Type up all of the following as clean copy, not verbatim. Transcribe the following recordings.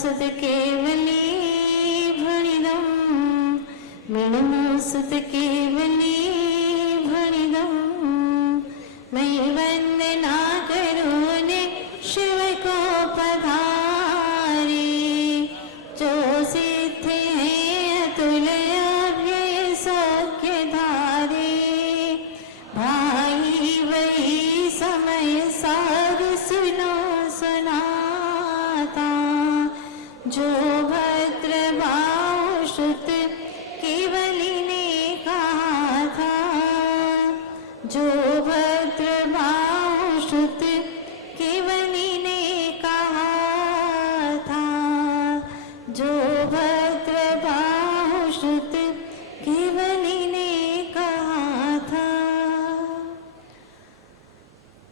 सुत केवली भणिदम मीणमो सुत केवली भणिदम मैं वंदना करूं ने शिव को पधारी जो सिद्ध है अतुल अव्यय सौख्य धारे भाई वही समय सार सुनो सुनाता जो भद्र भाव श्रुत केवली ने कहा था जो भद्र भाव श्रुत केवली ने कहा था जो भद्र भाव श्रुत केवली ने कहा था।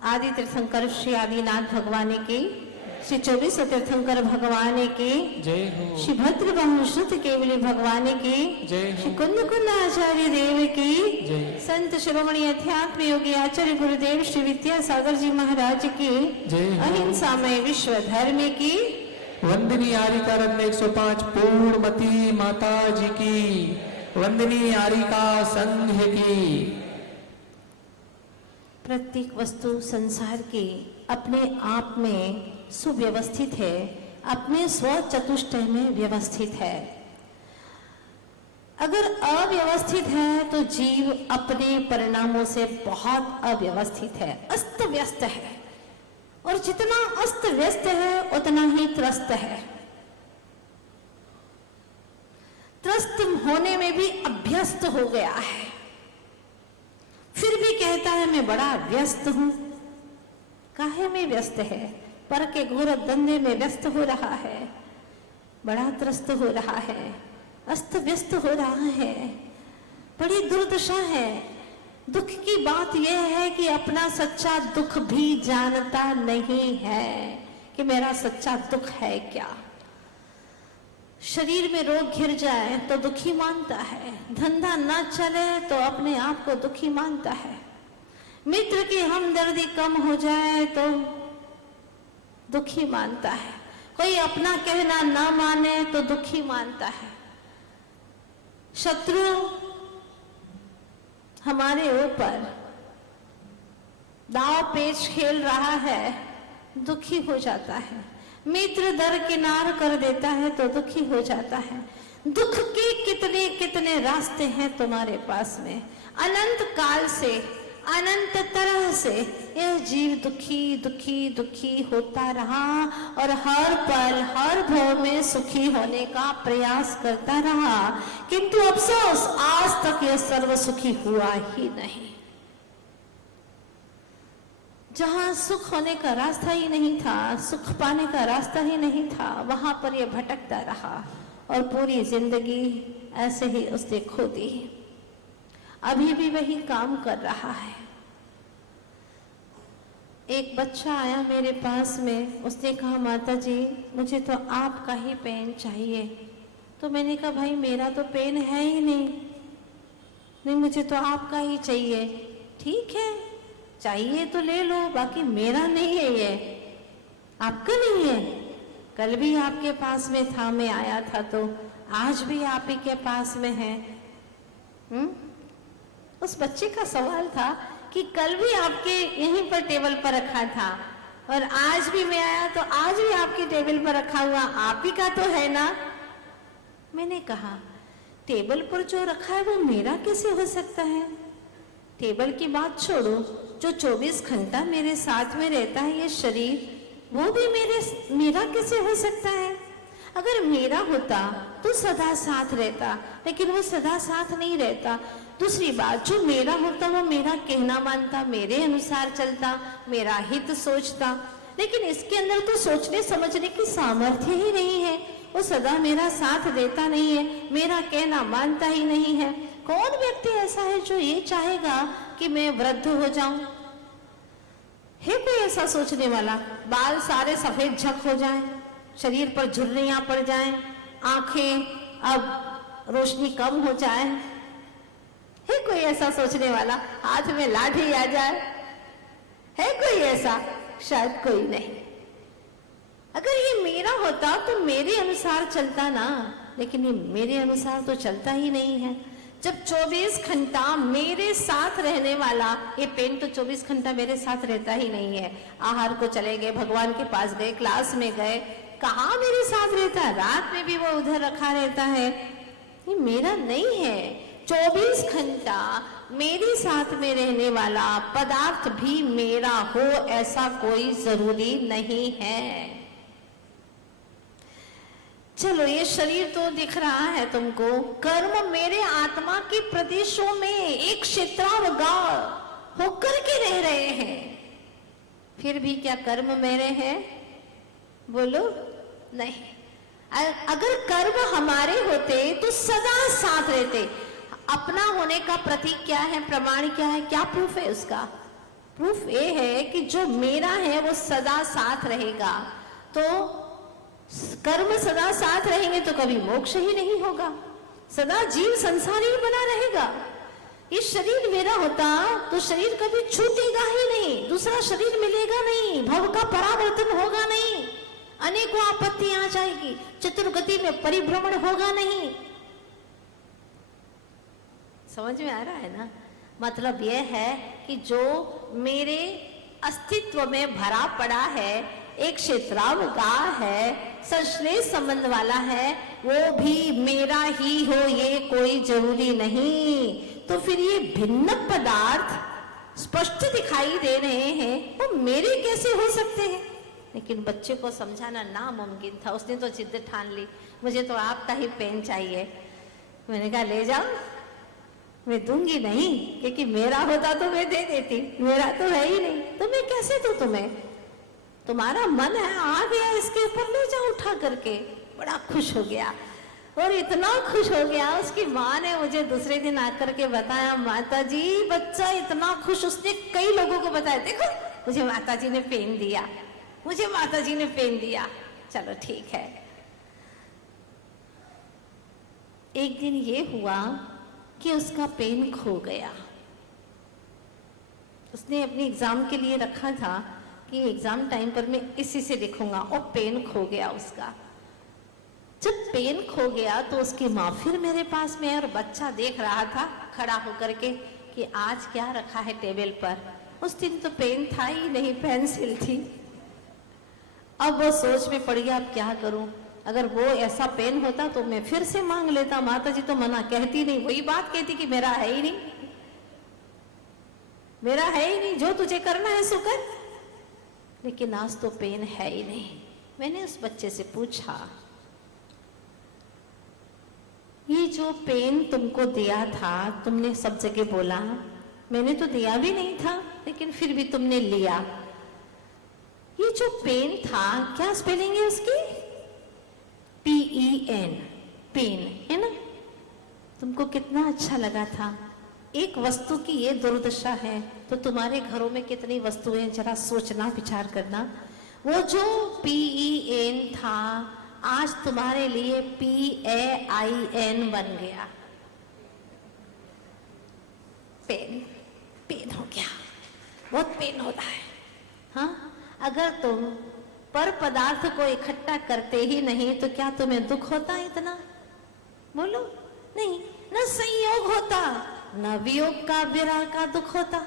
आदि तीर्थंकर श्री आदिनाथ भगवान की, श्री 24 तीर्थंकर भगवान की जय हो, श्री भद्र बहुश्रुत केवली भगवान की जय श्री हो, कुंद कुंद आचार्य देव की जय, संत शिरोमणि अध्यात्म योगी आचार्य गुरुदेव श्री विद्यासागर जी महाराज की जय हो। अहिंसा में विश्व धर्म की वंदनी आरिका रत्न 105 पूर्णमती माता जी की, वंदनी आरिका संघ की। प्रत्येक वस्तु संसार की अपने आप में सुव्यवस्थित है, अपने स्व चतुष्टय में व्यवस्थित है। अगर अव्यवस्थित है तो जीव अपने परिणामों से बहुत अव्यवस्थित है, अस्त व्यस्त है, और जितना अस्त व्यस्त है उतना ही त्रस्त है। त्रस्त होने में भी अभ्यस्त हो गया है, फिर भी कहता है मैं बड़ा व्यस्त हूं। काहे में व्यस्त है? पर के घोर धंधे में व्यस्त हो रहा है, बड़ा त्रस्त हो रहा है, अस्त व्यस्त हो रहा है, बड़ी दुर्दशा है। दुख की बात यह है कि अपना सच्चा दुख भी जानता नहीं है कि मेरा सच्चा दुख है क्या। शरीर में रोग घिर जाए तो दुखी मानता है, धंधा ना चले तो अपने आप को दुखी मानता है, मित्र की हमदर्दी कम हो जाए तो दुखी मानता है, कोई अपना कहना ना माने तो दुखी मानता है, शत्रु हमारे ऊपर दाव पेच खेल रहा है, दुखी हो जाता है, मित्र दरकिनार कर देता है तो दुखी हो जाता है। दुख के कितने कितने रास्ते हैं तुम्हारे पास में, अनंत काल से अनंत तरह से यह जीव दुखी दुखी दुखी होता रहा और हर पल हर भव में सुखी होने का प्रयास करता रहा, किंतु अफसोस आज तक यह सर्व सुखी हुआ ही नहीं। जहां सुख होने का रास्ता ही नहीं था, सुख पाने का रास्ता ही नहीं था, वहां पर यह भटकता रहा और पूरी जिंदगी ऐसे ही उसने खो दी। अभी भी वही काम कर रहा है। एक बच्चा आया मेरे पास में, उसने कहा माता जी मुझे तो आपका ही पेन चाहिए। तो मैंने कहा भाई मेरा तो पेन है ही नहीं, नहीं मुझे तो आपका ही चाहिए। ठीक है चाहिए तो ले लो, बाकी मेरा नहीं है, ये आपका नहीं है। कल भी आपके पास में था, मैं आया था तो आज भी आप ही के पास में है। उस बच्चे का सवाल था कि कल भी आपके यहीं पर टेबल पर रखा था और आज भी मैं आया तो आज भी आपकी टेबल पर रखा हुआ आप ही का तो है ना। मैंने कहा टेबल पर जो रखा है वो मेरा कैसे हो सकता है? टेबल की बात छोड़ो, जो 24 घंटा मेरे साथ में रहता है ये शरीर, वो भी मेरा कैसे हो सकता है? अगर मेरा होता तो सदा साथ रहता, लेकिन वो सदा साथ नहीं रहता। दूसरी बात, जो मेरा होता वो मेरा कहना मानता, मेरे अनुसार चलता, मेरा हित सोचता, लेकिन इसके अंदर तो सोचने समझने की सामर्थ्य ही नहीं है। वो सदा मेरा साथ देता नहीं है, मेरा कहना मानता ही नहीं है। कौन व्यक्ति ऐसा है जो ये चाहेगा कि मैं वृद्ध हो जाऊं? है कोई ऐसा सोचने वाला? बाल सारे सफेद झक हो जाएं, शरीर पर झुर्रियां पड़ जाएं, आंखें अब रोशनी कम हो जाए, है कोई ऐसा सोचने वाला? हाथ में लाठी आ जाए, है कोई ऐसा? शायद कोई नहीं। अगर ये मेरा होता तो मेरे अनुसार चलता ना, लेकिन ये मेरे अनुसार तो चलता ही नहीं है। जब 24 घंटा मेरे साथ रहने वाला, ये पेन तो 24 घंटा मेरे साथ रहता ही नहीं है। आहार को चले गए, भगवान के पास गए, क्लास में गए, कहाँ मेरे साथ रहता है? रात में भी वो उधर रखा रहता है। ये मेरा नहीं है। 24 घंटा मेरे साथ में रहने वाला पदार्थ भी मेरा हो ऐसा कोई जरूरी नहीं है। चलो ये शरीर तो दिख रहा है तुमको, कर्म मेरे आत्मा के प्रदेशों में एक क्षेत्रावगाह होकर के रह रहे हैं। फिर भी क्या कर्म मेरे हैं? बोलो नहीं। अगर कर्म हमारे होते तो सदा साथ रहते। अपना होने का प्रतीक क्या है, प्रमाण क्या है, क्या प्रूफ है उसका? प्रूफ ये है कि जो मेरा है वो सदा साथ रहेगा। तो कर्म सदा साथ रहेंगे तो कभी मोक्ष ही नहीं होगा, सदा जीव संसार ही बना रहेगा। ये शरीर मेरा होता तो शरीर कभी छूटेगा ही नहीं, दूसरा शरीर मिलेगा नहीं, भव का परावर्तन होगा नहीं, अनेकों आपत्तियां आ जाएगी, चतुर्गति में परिभ्रमण होगा नहीं। समझ में आ रहा है ना? मतलब यह है कि जो मेरे अस्तित्व में भरा पड़ा है, एक क्षेत्रावगाह है, संश्लेष संबंध वाला है, वो भी मेरा ही हो ये कोई जरूरी नहीं। तो फिर ये भिन्न पदार्थ स्पष्ट दिखाई दे रहे हैं, वो मेरे कैसे हो सकते हैं? लेकिन बच्चे को समझाना नामुमकिन था। उसने तो जिद ठान ली, मुझे तो आपका ही पेन चाहिए। मैंने कहा ले जाओ, मैं दूंगी नहीं, क्योंकि मेरा होता तो मैं दे देती, मेरा तो है ही नहीं, तो मैं कैसे दूं तुम्हें? तुम्हारा मन है, आ गया, इसके ऊपर ले जाओ उठा करके। बड़ा खुश हो गया, और इतना खुश हो गया, उसकी माँ ने मुझे दूसरे दिन आकर के बताया, माता जी बच्चा इतना खुश, उसने कई लोगों को बताया, देखो मुझे माता जी ने पेन दिया, मुझे माता जी ने पेन दिया। चलो ठीक है। एक दिन ये हुआ कि उसका पेन खो गया। उसने अपने एग्जाम के लिए रखा था कि एग्जाम टाइम पर मैं इसी से लिखूंगा, और पेन खो गया उसका। जब पेन खो गया तो उसकी माँ फिर मेरे पास में, और बच्चा देख रहा था खड़ा होकर के कि आज क्या रखा है टेबल पर। उस दिन तो पेन था ही नहीं, पेंसिल थी। अब वो सोच में पड़ गया, अब क्या करूं? अगर वो ऐसा पेन होता तो मैं फिर से मांग लेता, माता जी तो मना कहती नहीं, वही बात कहती कि मेरा है ही नहीं, मेरा है ही नहीं, जो तुझे करना है सो कर। लेकिन आज तो पेन है ही नहीं। मैंने उस बच्चे से पूछा, ये जो पेन तुमको दिया था, तुमने सब जगह बोला, मैंने तो दिया भी नहीं था, लेकिन फिर भी तुमने लिया। ये जो पेन था, क्या स्पेलिंग है उसकी? PEN, पेन, है ना? तुमको कितना अच्छा लगा था। एक वस्तु की ये दुर्दशा है तो तुम्हारे घरों में कितनी वस्तुएं, जरा सोचना, विचार करना। वो जो PEN था आज तुम्हारे लिए PAIN बन गया। पेन, पेन हो गया, बहुत पेन होता है। हाँ, अगर तुम पर पदार्थ को इकट्ठा करते ही नहीं तो क्या तुम्हें दुख होता इतना? बोलो नहीं। न संयोग होता, न वियोग का, विरह का दुख होता।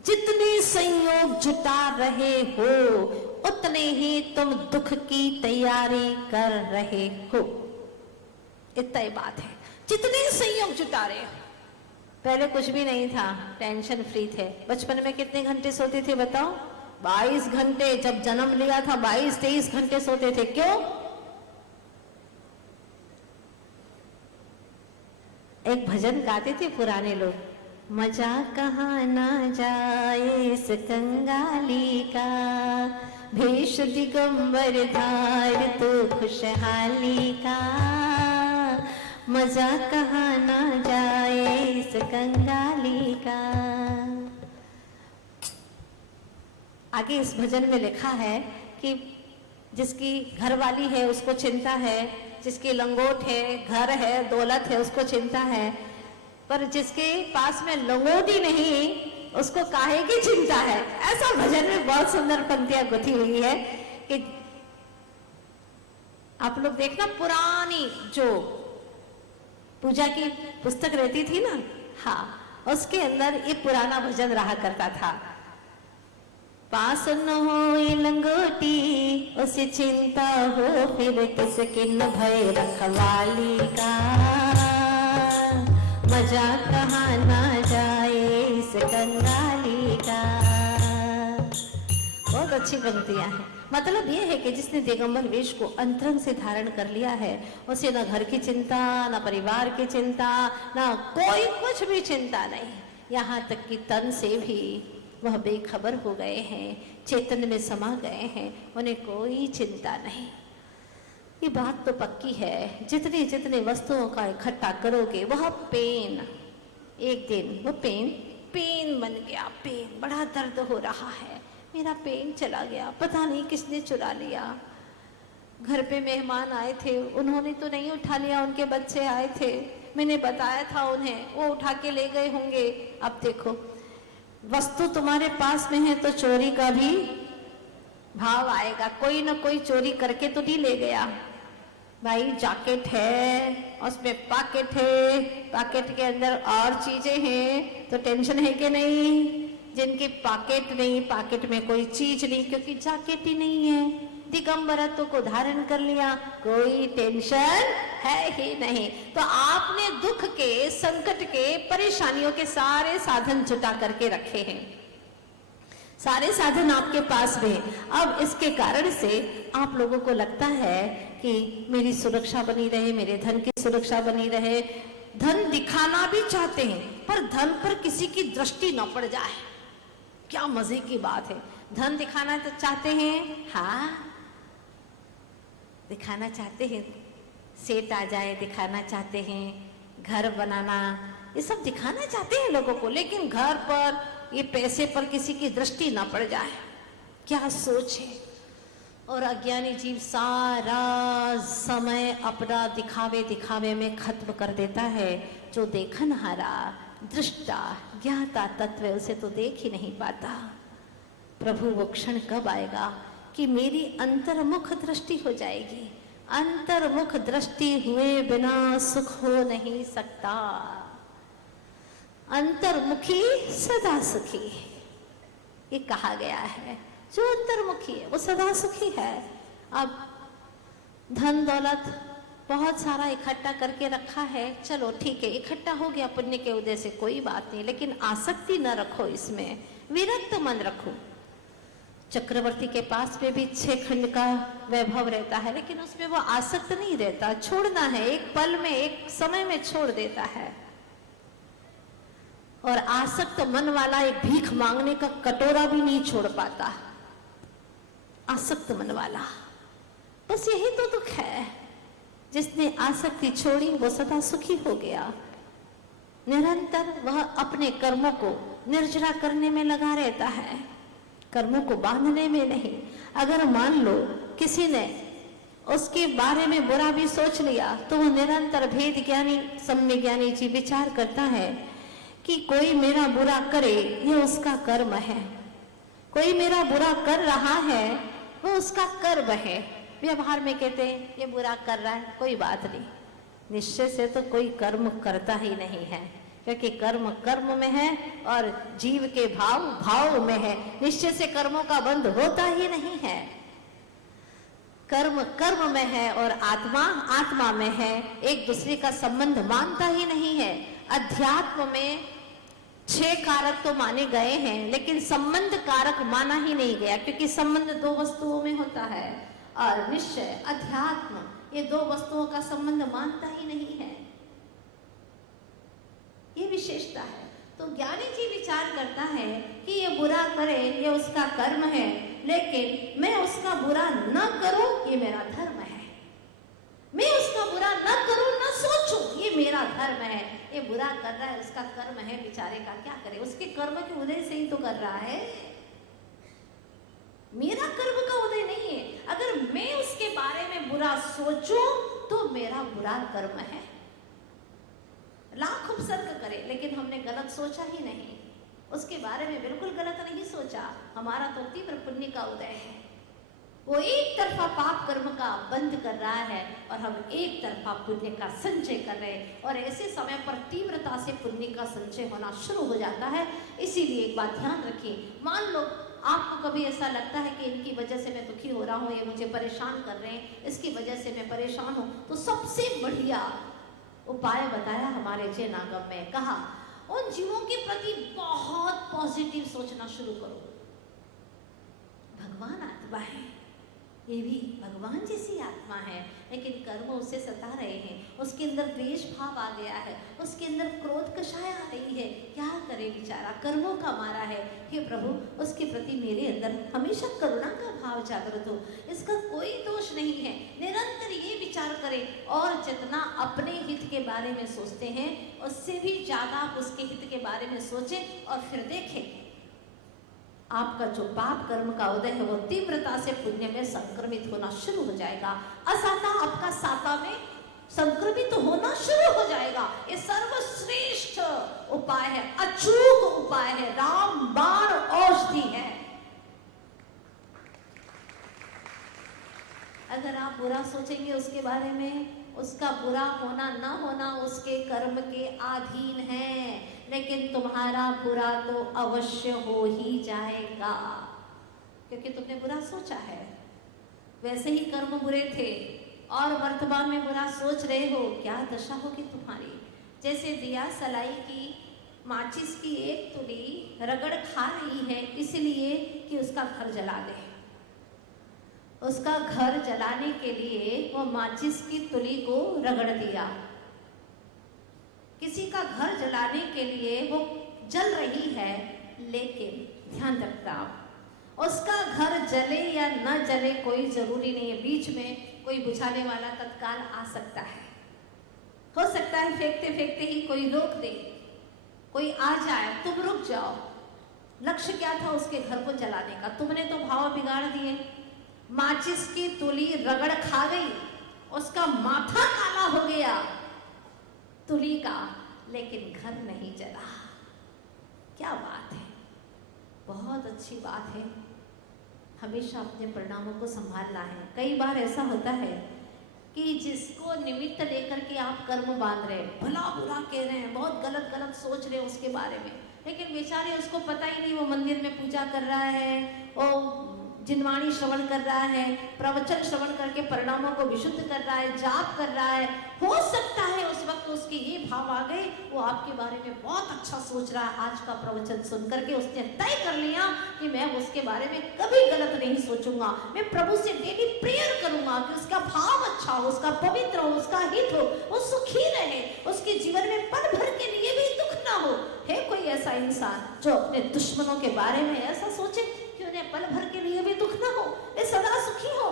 जितने संयोग जुटा रहे हो उतने ही तुम दुख की तैयारी कर रहे हो, इतना ही बात है। जितने संयोग जुटा रहे हो। पहले कुछ भी नहीं था, टेंशन फ्री थे। बचपन में कितने घंटे सोते थे बताओ? 22 घंटे। जब जन्म लिया था 22-23 घंटे सोते थे। क्यों? एक भजन गाते थे पुराने लोग, मजा कहाँ ना जाए इस कंगाली का, भेष दिगंबर धार तो खुशहाली का, मजा कहाँ ना जाए इस कंगाली का। आगे इस भजन में लिखा है कि जिसकी घरवाली है उसको चिंता है, जिसकी लंगोट है, घर है, दौलत है, उसको चिंता है, पर जिसके पास में लंगोट ही नहीं उसको काहे की चिंता है। ऐसा भजन में बहुत सुंदर पंक्तियां गुथी हुई है कि आप लोग देखना, पुरानी जो पूजा की पुस्तक रहती थी ना, हाँ, उसके अंदर ये पुराना भजन रहा करता था। पास न हो लंगोटी उसे चिंता हो फिर किस किन भय रखवाली का, मजा कहाँ ना जाए इस कंगाली का। बहुत अच्छी पंक्तियां हैं। मतलब ये है कि जिसने दिगंबर वेश को अंतरंग से धारण कर लिया है, उसे ना घर की चिंता, ना परिवार की चिंता, ना कोई कुछ भी चिंता नहीं। यहाँ तक कि तन से भी वह बेखबर हो गए हैं, चेतन में समा गए हैं, उन्हें कोई चिंता नहीं। ये बात तो पक्की है, जितने जितने वस्तुओं का इकट्ठा करोगे वह पेन, एक दिन वो पेन बन गया। पेन, बड़ा दर्द हो रहा है, मेरा पेन चला गया, पता नहीं किसने चुरा लिया। घर पे मेहमान आए थे, उन्होंने तो नहीं उठा लिया, उनके बच्चे आए थे, मैंने बताया था उन्हें, वो उठा के ले गए होंगे। अब देखो, वस्तु तुम्हारे पास में है तो चोरी का भी भाव आएगा, कोई ना कोई चोरी करके तो नहीं ले गया। भाई जैकेट है, उसमें पॉकेट है, पॉकेट के अंदर और चीजें हैं, तो टेंशन है कि नहीं? जिनकी पॉकेट नहीं, पॉकेट में कोई चीज नहीं, क्योंकि जैकेट ही नहीं है, दिगंबरत्व को धारण कर लिया, कोई टेंशन है ही नहीं। तो आपने दुख के, संकट के, परेशानियों के सारे साधन जुटा करके रखे हैं, सारे साधन आपके पास में। अब इसके कारण से आप लोगों को लगता है कि मेरी सुरक्षा बनी रहे, मेरे धन की सुरक्षा बनी रहे, धन दिखाना भी चाहते हैं, पर धन पर किसी की दृष्टि न पड़ जाए। क्या मजे की बात है, धन दिखाना तो चाहते हैं, हाँ दिखाना चाहते हैं, सेठ आ जाए दिखाना चाहते हैं, घर बनाना, ये सब दिखाना चाहते हैं लोगों को, लेकिन घर पर, ये पैसे पर किसी की दृष्टि ना पड़ जाए, क्या सोच है। और अज्ञानी जीव सारा समय अपना दिखावे दिखावे में खत्म कर देता है। जो देखनहारा, दृष्टा, ज्ञाता तत्व है, उसे तो देख ही नहीं पाता। प्रभु वो क्षण कब आएगा कि मेरी अंतर्मुख दृष्टि हो जाएगी। अंतर्मुख दृष्टि हुए बिना सुख हो नहीं सकता। अंतर्मुखी सदा सुखी, ये कहा गया है। जो अंतर्मुखी है वो सदा सुखी है। अब धन दौलत बहुत सारा इकट्ठा करके रखा है, चलो ठीक है, इकट्ठा हो गया पुण्य के उदय से, कोई बात नहीं, लेकिन आसक्ति न रखो इसमें, विरक्त मन रखो। चक्रवर्ती के पास में भी 6 खंड का वैभव रहता है, लेकिन उसमें वो आसक्त नहीं रहता, छोड़ना है, एक पल में, एक समय में छोड़ देता है। और आसक्त मन वाला एक भीख मांगने का कटोरा भी नहीं छोड़ पाता, आसक्त मन वाला। बस यही तो दुख है। जिसने आसक्ति छोड़ी वो सदा सुखी हो गया। निरंतर वह अपने कर्मों को निर्जरा करने में लगा रहता है, कर्मों को बांधने में नहीं। अगर मान लो किसी ने उसके बारे में बुरा भी सोच लिया, तो वह निरंतर भेद ज्ञानी, सम्य ज्ञानी जी विचार करता है कि कोई मेरा बुरा करे ये उसका कर्म है, कोई मेरा बुरा कर रहा है वो उसका कर्म है। व्यवहार में कहते हैं ये बुरा कर रहा है, कोई बात नहीं, निश्चय से तो कोई कर्म करता ही नहीं है, क्योंकि कर्म कर्म में है और जीव के भाव भाव में है। निश्चय से कर्मों का बंध होता ही नहीं है। कर्म कर्म में है और आत्मा आत्मा में है, एक दूसरे का संबंध मानता ही नहीं है। अध्यात्म में 6 कारक तो माने गए हैं, लेकिन संबंध कारक माना ही नहीं गया, क्योंकि संबंध 2 वस्तुओं में होता है और निश्चय अध्यात्म ये 2 वस्तुओं का संबंध मानता ही नहीं है। ये विशेषता है। तो ज्ञानी जी विचार करता है कि ये बुरा करे ये उसका कर्म है, लेकिन मैं उसका बुरा न करूं ये मेरा धर्म है। मैं उसका बुरा न करूं, न सोचूं, ये मेरा धर्म है। ये बुरा कर रहा है, उसका कर्म है, बेचारे का क्या करे, उसके कर्म के उदय से ही तो कर रहा है, मेरा कर्म का उदय नहीं है। अगर मैं उसके बारे में बुरा सोचूं तो मेरा बुरा कर्म है। लाख उपसर्ग करे, लेकिन हमने गलत सोचा ही नहीं, उसके बारे में बिल्कुल गलत नहीं सोचा, हमारा तो तीव्र पुण्य का उदय है। वो एक तरफा पाप कर्म का बंद कर रहा है और हम एक तरफा पुण्य का संचय कर रहे हैं, और ऐसे समय पर तीव्रता से पुण्य का संचय होना शुरू हो जाता है। इसीलिए एक बात ध्यान रखिए, मान लो आपको कभी ऐसा लगता है कि इनकी वजह से मैं दुखी हो रहा हूँ, ये मुझे परेशान कर रहे हैं, इसकी वजह से मैं परेशान हूँ, तो सबसे बढ़िया उपाय बताया हमारे जैन आगम में, कहा उन जीवों के प्रति बहुत पॉजिटिव सोचना शुरू करो। भगवान आत्मा है, ये भी भगवान जैसी आत्मा है, लेकिन कर्म उसे सता रहे हैं, उसके अंदर द्वेष भाव आ गया है, उसके अंदर क्रोध कषाय आ रही है, क्या करे बेचारा, कर्मों का मारा है। हे प्रभु, उसके प्रति मेरे अंदर हमेशा करुणा का भाव जागृत हो, इसका कोई दोष नहीं है। निरंतर ये विचार करें, और जितना अपने हित के बारे में सोचते हैं उससे भी ज्यादा आप उसके हित के बारे में सोचें, और फिर देखें आपका जो पाप कर्म का उदय है वो तीव्रता से पुण्य में संक्रमित होना शुरू हो जाएगा। असाता आपका साता में संक्रमित होना शुरू हो जाएगा। ये सर्वश्रेष्ठ उपाय है, अचूक उपाय है, रामबाण औषधि है। अगर आप बुरा सोचेंगे उसके बारे में, उसका बुरा होना न होना उसके कर्म के अधीन है, लेकिन तुम्हारा बुरा तो अवश्य हो ही जाएगा, क्योंकि तुमने बुरा सोचा है। वैसे ही कर्म बुरे थे और वर्तमान में बुरा सोच रहे हो, क्या दशा होगी तुम्हारी। जैसे दिया सलाई की माचिस की एक तुली रगड़ खा रही है इसलिए कि उसका घर जला दे, उसका घर जलाने के लिए वो माचिस की तुली को रगड़ दिया। किसी का घर जलाने के लिए वो जल रही है, लेकिन ध्यान रखना, उसका घर जले या न जले कोई जरूरी नहीं है, बीच में कोई बुझाने वाला तत्काल आ सकता है। हो सकता है फेंकते फेंकते ही कोई रोक दे, कोई आ जाए, तुम रुक जाओ। लक्ष्य क्या था उसके घर को जलाने का, तुमने तो भाव बिगाड़ दिए। माचिस की तुली रगड़ खा गई, उसका माथा काला हो गया तुली का, लेकिन घर नहीं जला। क्या बात है, बहुत अच्छी बात है। हमेशा अपने परिणामों को संभालना है। कई बार ऐसा होता है कि जिसको निमित्त लेकर के आप कर्म बांध रहे हैं, भला बुरा कह रहे हैं, बहुत गलत गलत सोच रहे हैं उसके बारे में, लेकिन बेचारे उसको पता ही नहीं, वो मंदिर में पूजा कर रहा है, वो जिनवाणी श्रवण कर रहा है, प्रवचन श्रवण करके परिणामों को विशुद्ध कर रहा है, जाप कर रहा है। हो सकता है उस वक्त उसके ये भाव आ गए, वो आपके बारे में बहुत अच्छा सोच रहा है। आज का प्रवचन सुन करके उसने तय कर लिया कि मैं उसके बारे में कभी गलत नहीं सोचूंगा, मैं प्रभु से डेली प्रेयर करूंगा कि उसका भाव अच्छा हो, उसका पवित्र हो, उसका हित हो, वो सुखी रहे, उसके जीवन में पल भर के लिए भी दुख ना हो। है कोई ऐसा इंसान जो अपने दुश्मनों के बारे में ऐसा सोचे कि उन्हें पल भर के लिए भी दुख ना हो, वे सदा सुखी हो।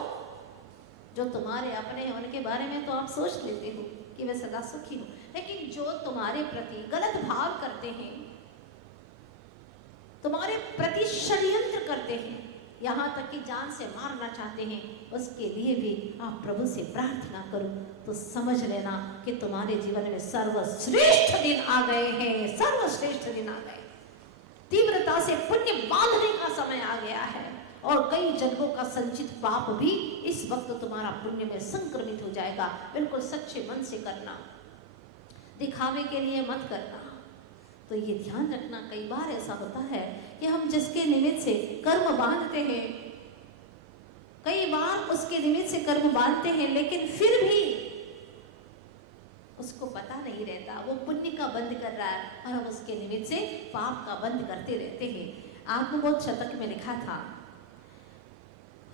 जो तुम्हारे अपने हैं उनके बारे में तो आप सोच लेते हो कि वे सदा सुखी हो, लेकिन जो तुम्हारे प्रति गलत भाव करते हैं, तुम्हारे प्रति षड्यंत्र करते हैं, यहाँ तक कि जान से मारना चाहते हैं, उसके लिए भी आप प्रभु से प्रार्थना करो तो समझ लेना कि तुम्हारे जीवन में सर्वश्रेष्ठ दिन आ गए हैं, सर्वश्रेष्ठ दिन आ गए। तीव्रता से पुण्य बांधने का समय आ गया है, और कई जन्मों का संचित पाप भी इस वक्त तुम्हारा पुण्य में संक्रमित हो जाएगा। बिल्कुल सच्चे मन से करना, दिखावे के लिए मत करना। तो ये ध्यान रखना, कई बार ऐसा होता है कि हम जिसके निमित्त से कर्म बांधते हैं, कई बार उसके निमित्त से कर्म बांधते हैं, लेकिन फिर भी उसको पता नहीं रहता वो पुण्य का बंद कर रहा है, और हम उसके निमित्त से पाप का बंद करते रहते हैं। आत्मबोध शतक में लिखा था,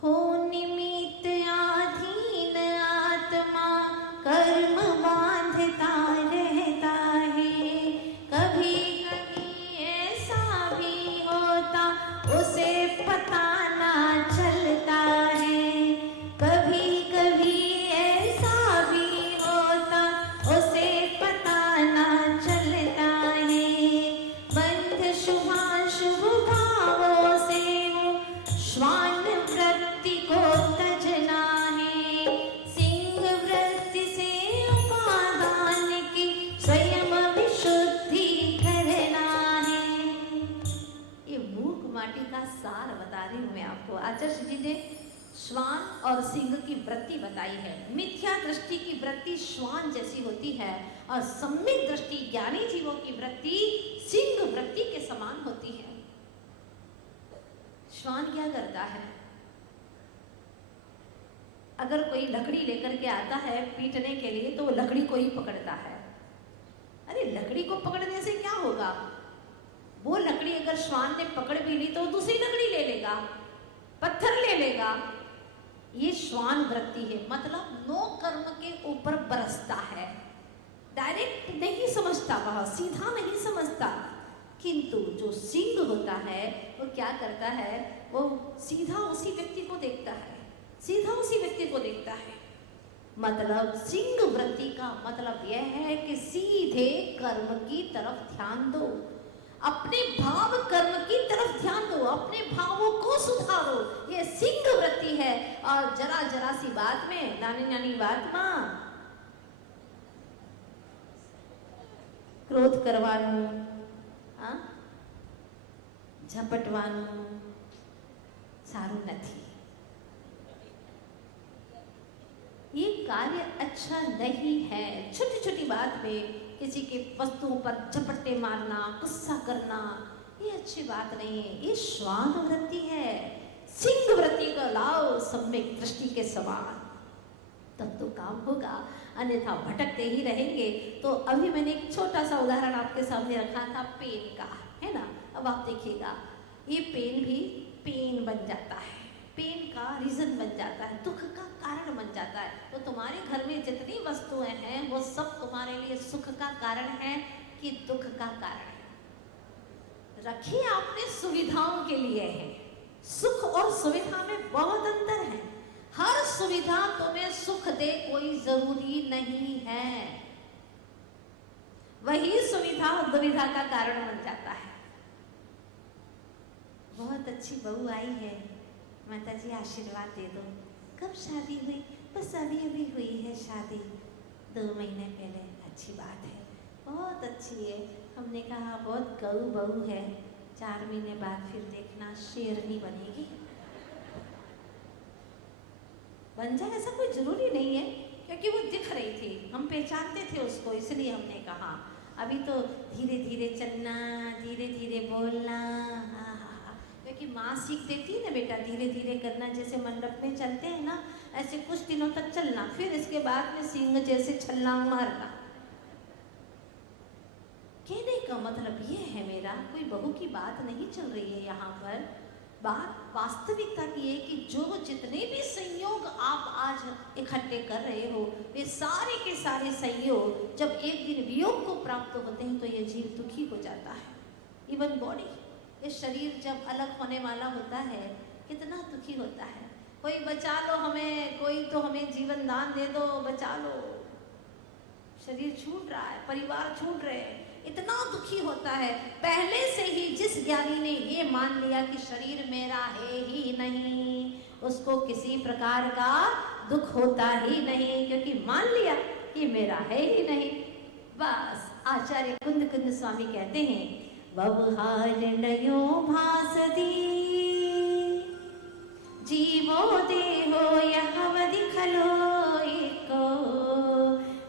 हो निमित्त अधीन आत्मा कर्म बांधता रहता है, कभी कभी ऐसा भी होता उसे पता ना चलता है, कभी कभी ऐसा भी होता उसे पता ना चलता है, बंध शुभाशुभ भावों से वो श्वान वृत्ति को तजना है, सिंह की वृत्ति बताई है। मिथ्या दृष्टि की वृत्ति श्वान जैसी होती है और सम्यक दृष्टि ज्ञानी जीवों की वृत्ति सिंह वृत्ति के समान होती है। श्वान क्या करता है? अगर कोई लकड़ी लेकर के आता है पीटने के लिए तो वो लकड़ी को ही पकड़ता है। अरे लकड़ी को पकड़ने से क्या होगा? वो लकड़ी अगर श्वान ने पकड़ भी ली तो दूसरी लकड़ी ले लेगा, पत्थर ले लेगा। ये श्वान वृत्ति है, मतलब नो कर्म के ऊपर बरसता है, डायरेक्ट नहीं समझता, वह सीधा नहीं समझता। किंतु जो सिंह होता है वो क्या करता है? वो सीधा उसी व्यक्ति को देखता है, सीधा उसी व्यक्ति को देखता है। मतलब सिंह वृत्ति का मतलब यह है कि सीधे कर्म की तरफ ध्यान दो, अपने भाव कर्म की तरफ ध्यान दो, अपने भावों को सुधारो। ये सिंह वृत्ति है। और जरा जरा सी बात में, नानी नानी बात में क्रोध करवानो, झपटवानो सारू नहीं। ये कार्य अच्छा नहीं है। छोटी छोटी बात में किसी के वस्तुओं पर झपट्टे मारना, गुस्सा करना, ये अच्छी बात नहीं है। ये श्वान वृत्ति है। सिंह वृत्ति को लाओ सम्यक दृष्टि के समान, तब तो काम होगा, अन्यथा भटकते ही रहेंगे। तो अभी मैंने एक छोटा सा उदाहरण आपके सामने रखा था पेन का, है ना। अब आप देखिएगा, ये पेन भी पेन बन जाता है, पेन का रीजन बन जाता है, दुख का कारण बन जाता है। तो तुम्हारे घर में जितनी वस्तुएं हैं वो सब तुम्हारे लिए सुख का कारण है कि दुख का कारण है। रखिए आपने सुविधाओं के लिए है। सुख और सुविधा में बहुत अंतर है। हर सुविधा तुम्हें सुख दे कोई जरूरी नहीं है। वही सुविधा दुविधा का कारण बन जाता है। बहुत अच्छी बहू आई है, माता जी आशीर्वाद दे दो। कब शादी हुई? बस अभी अभी हुई है शादी, 2 महीने पहले। अच्छी बात है, बहुत अच्छी है। हमने कहा बहुत गऊ बहू है, 4 महीने बाद फिर देखना शेरनी बनेगी। बन जाए ऐसा कोई जरूरी नहीं है, क्योंकि वो दिख रही थी, हम पहचानते थे उसको, इसलिए हमने कहा। अभी तो धीरे धीरे चलना, धीरे धीरे बोलना, क्योंकि माँ सीख देती है ना बेटा, धीरे धीरे करना। जैसे मंडप में चलते हैं ना, ऐसे कुछ दिनों तक चलना, फिर इसके बाद में सिंह जैसे छलांग मारना। कहने का मतलब ये है मेरा, कोई बहू की बात नहीं चल रही है यहाँ पर। बात वास्तविकता की है कि जो जितने भी संयोग आप आज इकट्ठे कर रहे हो, वे सारे के सारे संयोग जब एक दिन वियोग को प्राप्त होते हैं तो ये जीव दुखी हो जाता है। इवन बॉडी, ये शरीर जब अलग होने वाला होता है कितना दुखी होता है। कोई बचा लो हमें, कोई तो हमें जीवन दान दे दो, बचा लो। शरीर छूट रहा है, परिवार छूट रहे हैं, इतना दुखी होता है। पहले से ही जिस ज्ञानी ने ये मान लिया कि शरीर मेरा है ही नहीं, उसको किसी प्रकार का दुख होता ही नहीं, क्योंकि मान लिया कि मेरा है ही नहीं। बस आचार्य कुंद कुंद स्वामी कहते हैं, व्यवहारणयो भासति जीवो देहो यहवदि खलो एको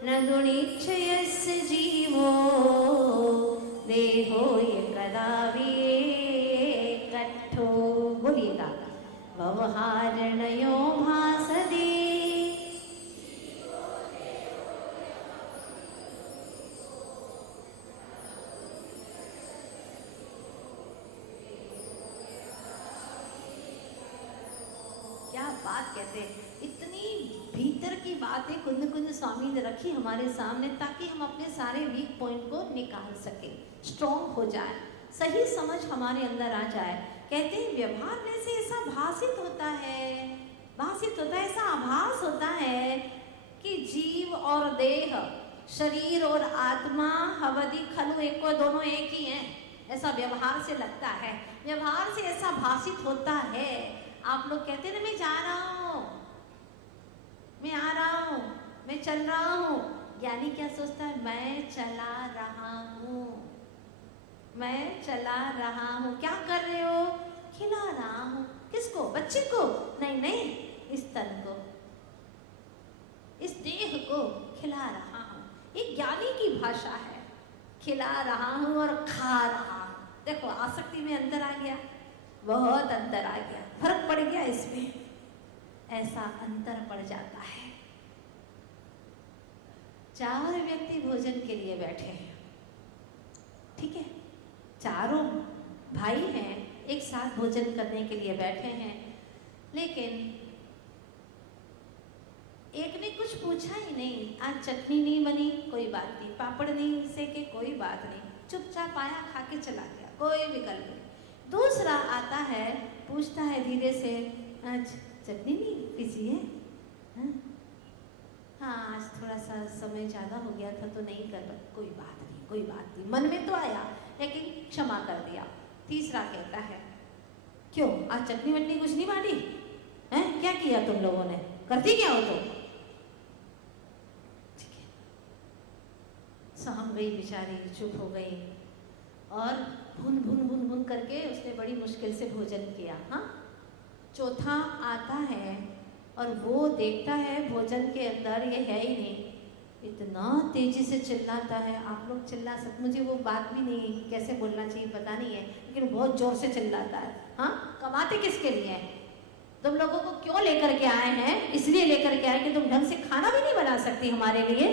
न गुणिच्छयस्य जीवो देहो ये कदावि कट्ठो। बोलिएगा, व्यवहारणयो भासति। क्या बात कहते हैं, इतनी भीतर की बातें कुंद कुंद स्वामी ने रखी हमारे सामने, ताकि हम अपने सारे वीक पॉइंट को निकाल सके, स्ट्रॉन्ग हो जाए, सही समझ हमारे अंदर आ जाए। कहते हैं व्यवहार में से ऐसा भासित होता है, भासित होता है, ऐसा आभास होता है कि जीव और देह, शरीर और आत्मा, हवदि खलु एको, दोनों एक ही हैं, ऐसा व्यवहार से लगता है। व्यवहार से ऐसा भासित होता है। आप लोग कहते हैं ना, मैं जा रहा हूँ, मैं आ रहा हूँ, मैं चल रहा हूँ। ज्ञानी क्या सोचता है? मैं चला रहा हूँ, मैं चला रहा हूँ। क्या कर रहे हो? खिला रहा हूँ। किसको? बच्चे को? नहीं नहीं, इस तन को। इस देह को खिला रहा हूँ। एक ज्ञानी की भाषा है, खिला रहा हूँ और खा रहा हूँ। देखो आसक्ति में अंतर आ गया, बहुत अंतर आ गया, फर्क पड़ गया इसमें, ऐसा अंतर पड़ जाता है। 4 व्यक्ति भोजन के लिए बैठे हैं, ठीक है, चारों भाई हैं, एक साथ भोजन करने के लिए बैठे हैं, लेकिन एक ने कुछ पूछा ही नहीं। आज चटनी नहीं बनी, कोई बात नहीं, पापड़ नहीं सेके, कोई बात नहीं, चुपचाप आया, खा के चला गया, कोई विकल्प नहीं। दूसरा आता है, पूछता है धीरे से, आज चटनी नहीं पीसी है? हाँ आज थोड़ा सा समय ज़्यादा हो गया था तो नहीं कर पाई, कोई बात नहीं, कोई बात नहीं, मन में तो आया लेकिन क्षमा कर दिया। तीसरा कहता है, क्यों आज चटनी वटनी कुछ नहीं बांटी हैं? क्या किया तुम लोगों ने, करती क्या हो तुम? ठीक है, सहम गई बेचारी, चुप हो गई और भुन भुन भुन भुन करके उसने बड़ी मुश्किल से भोजन किया। हाँ, चौथा आता है और वो देखता है भोजन के अंदर ये है ही नहीं, इतना तेजी से चिल्लाता है। आप लोग चिल्ला सकते, मुझे वो बात भी नहीं कैसे बोलना चाहिए पता नहीं है, लेकिन बहुत जोर से चिल्लाता है। हाँ, कमाते किसके लिए हैं? तुम लोगों को क्यों लेकर के आए हैं? इसलिए लेकर के आए कि तुम ढंग से खाना भी नहीं बना सकती हमारे लिए।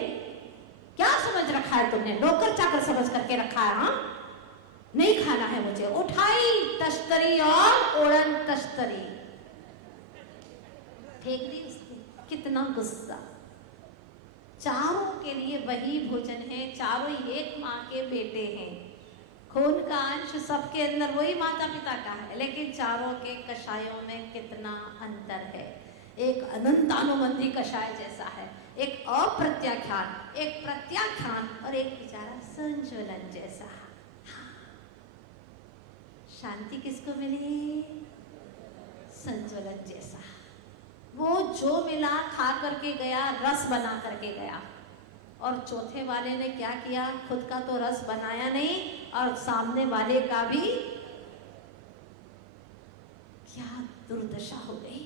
क्या समझ रखा है तुमने, नौकर चाकर समझ करके रखा है? हाँ, नहीं खाना है मुझे। उठाई तश्तरी और ओढ़न तश्तरी, फेंक दी उसने। कितना गुस्सा। चारों के लिए वही भोजन है, चारों एक माँ के बेटे हैं, खून का अंश सबके अंदर वही माता पिता का है, लेकिन चारों के कषायों में कितना अंतर है। एक अनंतानुबंधी कषाय जैसा है, एक अप्रत्याख्यान, एक प्रत्याख्यान और एक बेचारा संज्वलन जैसा। शांति किसको मिली? संज्वलन जैसा। वो जो मिला खा करके गया, रस बना करके गया। और चौथे वाले ने क्या किया? खुद का तो रस बनाया नहीं और सामने वाले का भी। क्या दुर्दशा हो गई।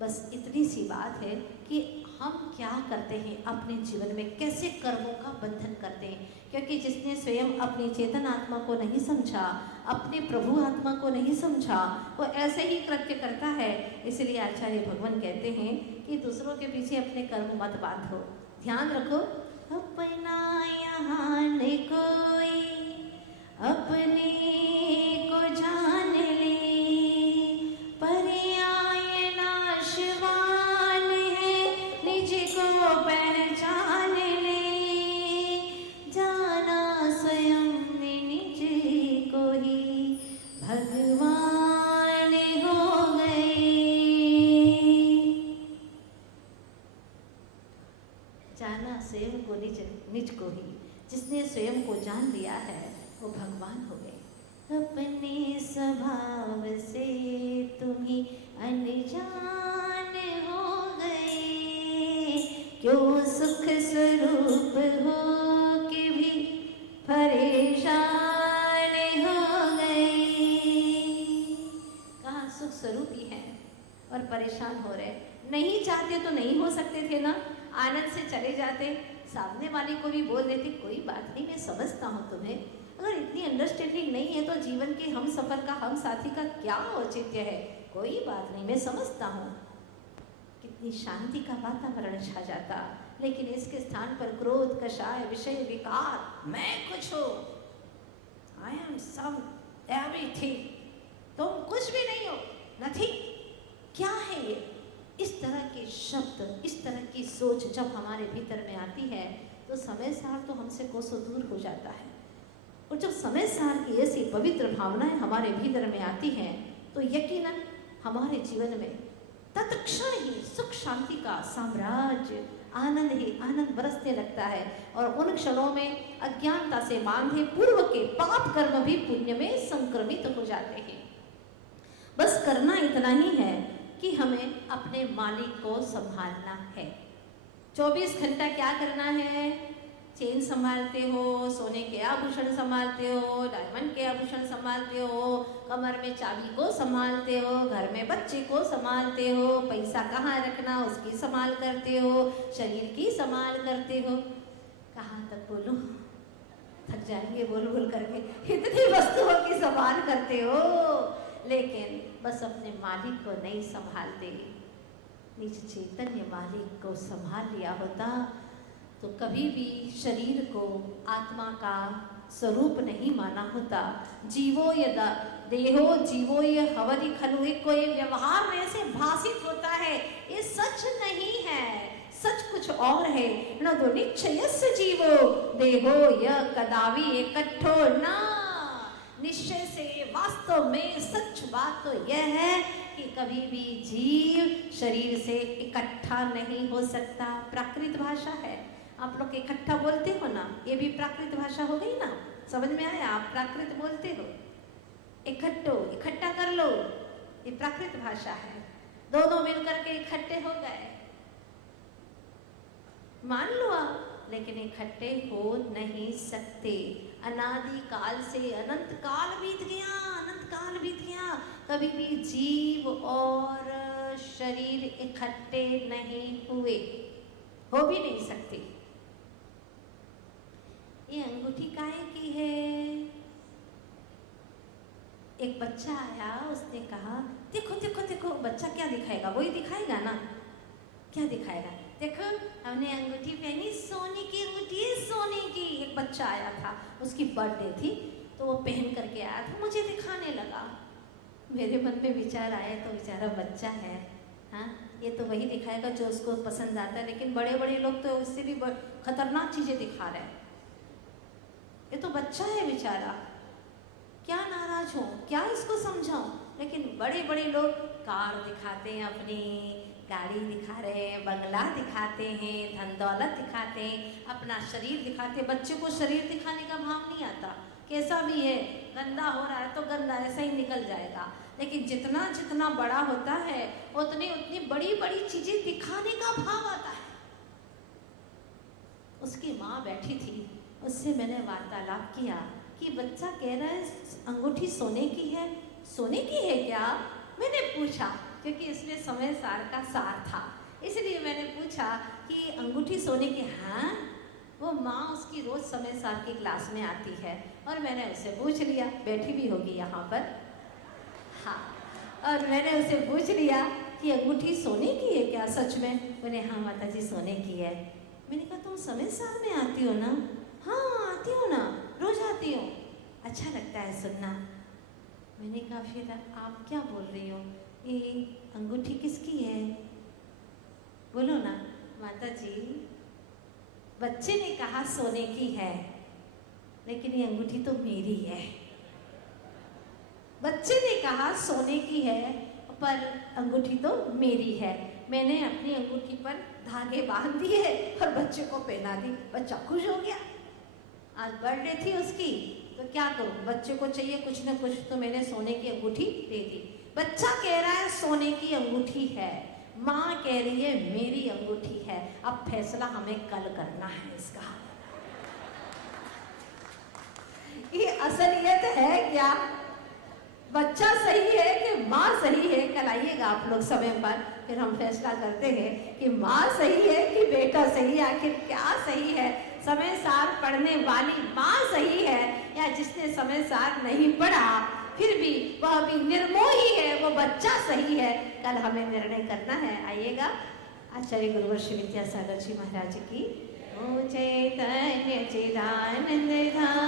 बस इतनी सी बात है कि हम क्या करते हैं अपने जीवन में, कैसे कर्मों का बंधन करते हैं। क्योंकि जिसने स्वयं अपनी चेतन आत्मा को नहीं समझा, अपने प्रभु आत्मा को नहीं समझा, वो ऐसे ही कृत्य करता है। इसलिए आचार्य भगवान कहते हैं कि दूसरों के पीछे अपने कर्म मत बांधो, ध्यान रखो। अपना यहाँ न कोई अपने को जान ले, पर्याय नाशवान है निज को पहचान ले, जाना स्वयं ने निज को ही भगवान हो गए। जाना स्वयं को निज को ही, जिसने स्वयं को जान लिया है वो भगवान हो गए। अपने स्वभाव से तुम्ही अनजान हो गए, क्यों सुख स्वरूप हो के भी परेशान हो गए। कहाँ सुख स्वरूप ही है और परेशान हो रहे। नहीं चाहते तो नहीं हो सकते थे ना, आनंद से चले जाते, सामने वाले को भी बोल देते कोई बात नहीं, मैं समझता हूँ तुम्हें। अगर इतनी अंडरस्टैंडिंग नहीं है तो जीवन के हम सफर का, हम साथी का क्या औचित्य है? कोई बात नहीं, मैं समझता हूँ। कितनी शांति का वातावरण छा जाता। लेकिन इसके स्थान पर क्रोध, कषाय, विषय, विकार, मैं कुछ हूँ, आई एम सम एवरीथिंग, तुम कुछ भी नहीं हो, नथिंग। क्या है ये? इस तरह के शब्द, इस तरह की सोच जब हमारे भीतर में आती है तो समय सार तो हमसे कोसों दूर हो जाता है। और जब समय सार की ऐसी पवित्र भावनाएं हमारे भीतर में आती हैं तो यकीनन हमारे जीवन में तत्क्षण ही सुख शांति का साम्राज्य, आनंद ही आनंद बरसने लगता है। और उन क्षणों में अज्ञानता से बांधे पूर्व के पाप कर्म भी पुण्य में संक्रमित हो जाते हैं। बस करना इतना ही है कि हमें अपने मालिक को संभालना है। 24 घंटा क्या करना है? चेन संभालते हो, सोने के आभूषण संभालते हो, डायमंड के आभूषण संभालते हो, कमर में चाबी को संभालते हो, घर में बच्चे को संभालते हो, पैसा कहाँ रखना उसकी संभाल करते हो, शरीर की संभाल करते हो। कहाँ तक बोलूं, थक जाएंगे बोल बोल करके। इतनी वस्तुओं की संभाल करते हो, लेकिन बस अपने मालिक को नहीं संभालते। निज चैतन्य मालिक को संभाल लिया होता तो कभी भी शरीर को आत्मा का स्वरूप नहीं माना होता। जीवो यदा देहो जीवो ये हवरि खलु, कोई व्यवहार में ऐसे भाषित होता है, ये सच नहीं है, सच कुछ और है। न तो निश्चयस्य जीवो देहो य कदावि एकट्ठो ना। निश्चय से वास्तव में सच बात तो यह है कि कभी भी जीव शरीर से इकट्ठा नहीं हो सकता। प्राकृत भाषा है, आप लोग इकट्ठा बोलते हो ना, ये भी प्राकृत भाषा हो गई ना, समझ में आया? आप प्राकृत बोलते हो, इकट्ठो इकट्ठा कर लो, ये प्राकृत भाषा है। दोनों मिलकर के इकट्ठे हो गए, मान लो आप, लेकिन इकट्ठे हो नहीं सकते। अनादि काल से अनंत काल बीत गया, अनंत काल बीत गया, कभी भी जीव और शरीर इकट्ठे नहीं हुए, हो भी नहीं सकते। ये अंगूठी काहे की है? एक बच्चा आया, उसने कहा देखो देखो देखो, बच्चा क्या दिखाएगा, वही दिखाएगा ना, क्या दिखाएगा? देखो हमने अंगूठी पहनी, सोने की अंगूठी है, सोने की। एक बच्चा आया था, उसकी बर्थडे थी, तो वो पहन करके आया था, मुझे दिखाने लगा। मेरे मन में विचार आया, तो बेचारा बच्चा है, हाँ, ये तो वही दिखाएगा जो उसको पसंद आता है। लेकिन बड़े बड़े लोग तो उससे भी खतरनाक चीजें दिखा रहे हैं। ये तो बच्चा है बेचारा, क्या नाराज हो, क्या इसको समझाऊं? लेकिन बड़े बड़े लोग कार दिखाते हैं, अपनी गाड़ी दिखा रहे हैं, बंगला दिखाते हैं, धन दौलत दिखाते हैं, अपना शरीर दिखाते हैं। बच्चे को शरीर दिखाने का भाव नहीं आता, कैसा भी है, गंदा हो रहा है तो गंदा ऐसा ही निकल जाएगा। लेकिन जितना जितना बड़ा होता है उतनी उतनी बड़ी बड़ी चीजें दिखाने का भाव आता है। उसकी माँ बैठी थी, उससे मैंने वार्तालाप किया कि बच्चा कह रहा है अंगूठी सोने की है, सोने की है क्या? मैंने पूछा, क्योंकि इसमें समय सार का सार था, इसलिए मैंने पूछा कि अंगूठी सोने की? हाँ। वो माँ उसकी रोज समय सार की क्लास में आती है, और मैंने उससे पूछ लिया, बैठी भी होगी यहाँ पर, हाँ, और मैंने उससे पूछ लिया कि अंगूठी सोने की है क्या सच में? बोले हाँ माता जी सोने की है। मैंने कहा तुम समय सार में आती हो ना? हाँ आती हो ना, रोज आती हो, अच्छा लगता है सुनना। मैंने कहा फिर आप क्या बोल रही हो, ये अंगूठी किसकी है? बोलो ना। माता जी बच्चे ने कहा सोने की है, लेकिन ये अंगूठी तो मेरी है। बच्चे ने कहा सोने की है, पर अंगूठी तो मेरी है। मैंने अपनी अंगूठी पर धागे बांध दिए और बच्चे को पहना दी। बच्चा खुश हो गया, आज बर्थडे थी उसकी, तो क्या करूं, बच्चे को चाहिए कुछ ना कुछ, तो मैंने सोने की अंगूठी दे दी। बच्चा कह रहा है सोने की अंगूठी है, माँ कह रही है मेरी अंगूठी है। अब फैसला हमें कल करना है इसका। ये असलियत है क्या? बच्चा सही है कि माँ सही है? कल आइएगा आप लोग समय पर, फिर हम फैसला करते हैं कि माँ सही है कि बेटा सही है, आखिर क्या सही है? समय सार पढ़ने वाली माँ सही है, या जिसने समय सार नहीं पढ़ा फिर भी वह भी निर्मोही है, वो बच्चा सही है? कल हमें निर्णय करना है। आइएगा। आचार्य गुरुवर श्री विद्यासागर जी महाराज की। ओ चैतन्य चिदानंद धाम